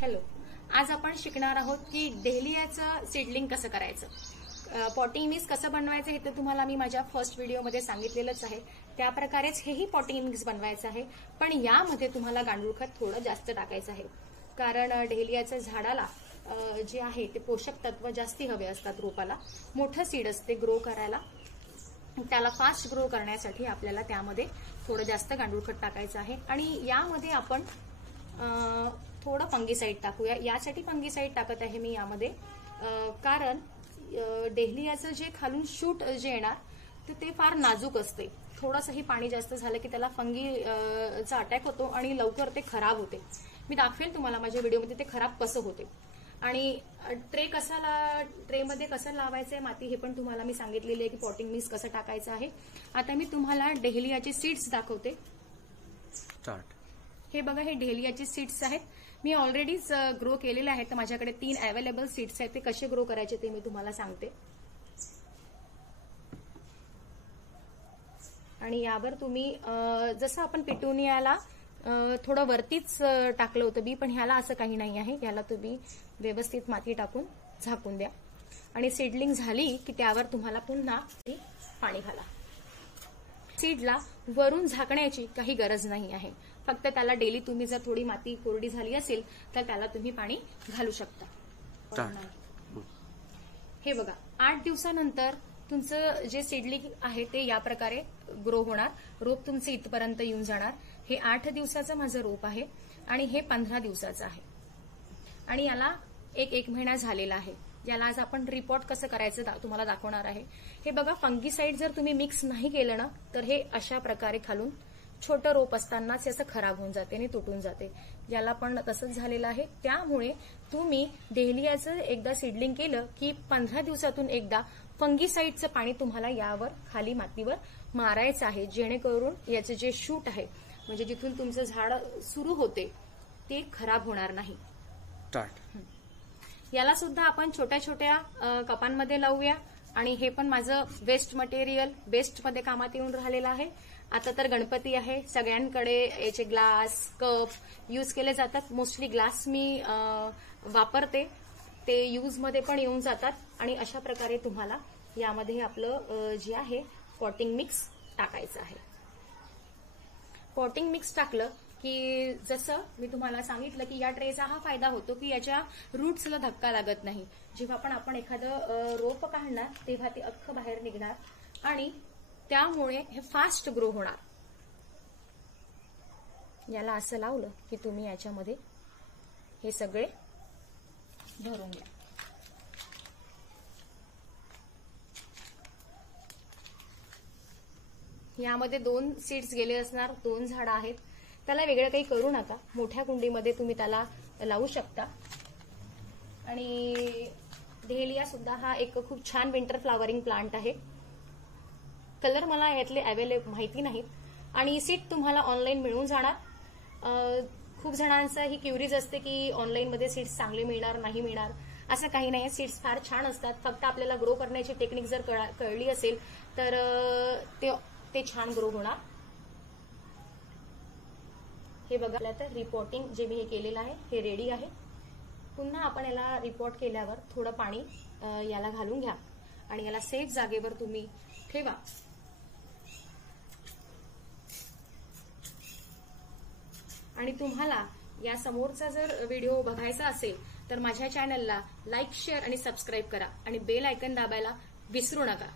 Hello, आज आपण शिकणार आहोत की डेलियाचं सीडलिंग कसं करायचं. पॉटिंग मिक्स कसं बनवायचं हे तर तुम्हाला मी माझ्या फर्स्ट व्हिडिओमध्ये सांगितलेलंच आहे. त्या प्रकारेच हेही पॉटिंग मिक्स बनवायचं आहे, पण यामध्ये तुम्हाला गांडूळ खत थोडं जास्त टाकायचं आहे. कारण डेलियाच्या झाडाला जे आहे ते पोषक तत्व जास्ती हवे असतात. रोपाला मोठं सीड असते ग्रो करायला, त्याला फास्ट ग्रो करण्यासाठी आपल्याला त्यामध्ये थोडं जास्त गांडूळ खत टाकायचं आहे. आणि यामध्ये आपण थोडं फंगीसाईड टाकूया. यासाठी फंगीसाईड टाकत आहे मी यामध्ये, कारण डेलियाचं जे खालून शूट जे येणार तर ते फार नाजूक असते. थोडंसंही पाणी जास्त झालं की त्याला फंगीचा अटॅक होतो आणि लवकर ते खराब होते. मी दाखवेल तुम्हाला माझ्या व्हिडिओमध्ये ते खराब कसं होते. आणि ट्रेमध्ये कसं लावायचंय माती हे पण तुम्हाला मी सांगितलेली आहे की पॉटिंग मिक्स कसं टाकायचं आहे. आता मी तुम्हाला डेलियाचे सीड्स दाखवते. हे बघा, हे डेलियाचे सीड्स आहेत. मी ऑलरेडीच ग्रो केलेले आहेत. माझ्याकडे 3 अवेलेबल सीड्स आहेत. ते कसे ग्रो करायचे ते मी तुम्हाला सांगते. आणि यावर तुम्ही जसं आपण पिटुनियाला थोडं वरतीच टाकलं होतं बी, पण ह्याला असं काही नाही आहे. याला तुम्ही व्यवस्थित माती टाकून झाकून द्या. आणि सीडलिंग झाली की त्यावर तुम्हाला पुन्हा पाणी घाला. सीडला वरून झाकण्याची काही गरज नाही आहे. फक्त त्याला डेली तुम्ही जर थोडी माती कोरडी झाली असेल तर त्याला तुम्ही पाणी घालू शकता. हे बघा, 8 दिवसानंतर तुमचं जे सीडलिंग आहे ते या प्रकारे ग्रो होणार. रोप तुमचं इथपर्यंत येऊन जाणार. हे 8 दिवसाचं माझं रोप आहे आणि हे 15 दिवसाचं आहे. आणि याला एक महिना झालेला आहे. याला आज आपण रिपोर्ट कसं करायचं तुम्हाला दाखवणार आहे. हे बघा, फंगीसाईड जर तुम्ही मिक्स नाही केलं ना तर हे अशा प्रकारे खालून छोटं रोप असतानाच असं खराब होऊन जाते आणि तुटून जाते. याला पण तसंच झालेलं आहे. त्यामुळे तुम्ही डेलियाचं एकदा सीडलिंग केलं की 15 दिवसातून एकदा फंगीसाईडचं पाणी तुम्हाला यावर खाली मातीवर मारायचं आहे, जेणेकरून याचे जे शूट आहे म्हणजे जिथून तुमचं झाड सुरू होते ते खराब होणार नाही. याला सुद्धा आपण छोट्या छोट्या कपांमध्ये लावूया. आणि हे पण माझं वेस्ट मटेरियल बेस्टमध्ये कामात येऊन राहिलेलं आहे. आता तर गणपती आहे, सगळ्यांकडे याचे ग्लास कप यूज केले जातात. मोस्टली ग्लास मी वापरते, ते यूजमध्ये पण येऊन जातात. आणि अशा प्रकारे तुम्हाला यामध्ये आपलं जे आहे पॉटिंग मिक्स टाकायचं आहे. पॉटिंग मिक्स टाकलं की जसं मी तुम्हाला सांगितलं की या ट्रेचा हा फायदा होतो की याच्या रूट्सला धक्का लागत नाही. जेव्हा पण आपण एखादं रोप काढणार तेव्हा ते अख्खं बाहेर निघणार आणि त्यामुळे हे फास्ट ग्रो होणार. याला असं लावलं की तुम्ही याच्यामध्ये हे सगळे भरून घ्या. यामध्ये 2 सीड्स गेले असणार, 2 झाडं आहेत. त्याला वेगळं काही करू नका. मोठ्या कुंडीमध्ये तुम्ही त्याला लावू शकता. आणि डेलिया सुद्धा हा एक खूप छान विंटर फ्लावरिंग प्लांट आहे. कलर मला यातले अवेलेबल माहिती नाहीत. आणि सीड तुम्हाला ऑनलाईन मिळून जाणार. खूप जणांचा ही क्युरीज असते की ऑनलाईनमध्ये सीड्स चांगले मिळणार नाही मिळणार. असं काही नाही. सीड्स फार छान असतात. फक्त आपल्याला ग्रो करण्याची टेक्निक जर कळली असेल तर ते छान ग्रो होणार. हे बघा, तर रिपोर्टिंग जे मी हे केलेलं आहे हे रेडी आहे. पुन्हा आपण याला रिपोर्ट केल्यावर थोडं पाणी याला घालून घ्या आणि याला सेफ जागेवर तुम्ही ठेवा. आणि तुम्हाला या समोरचा जर व्हिडिओ बघायचा असेल तर माझ्या चॅनलला लाईक, शेअर आणि सबस्क्राईब करा आणि बेल आयकन दाबायला विसरू नका.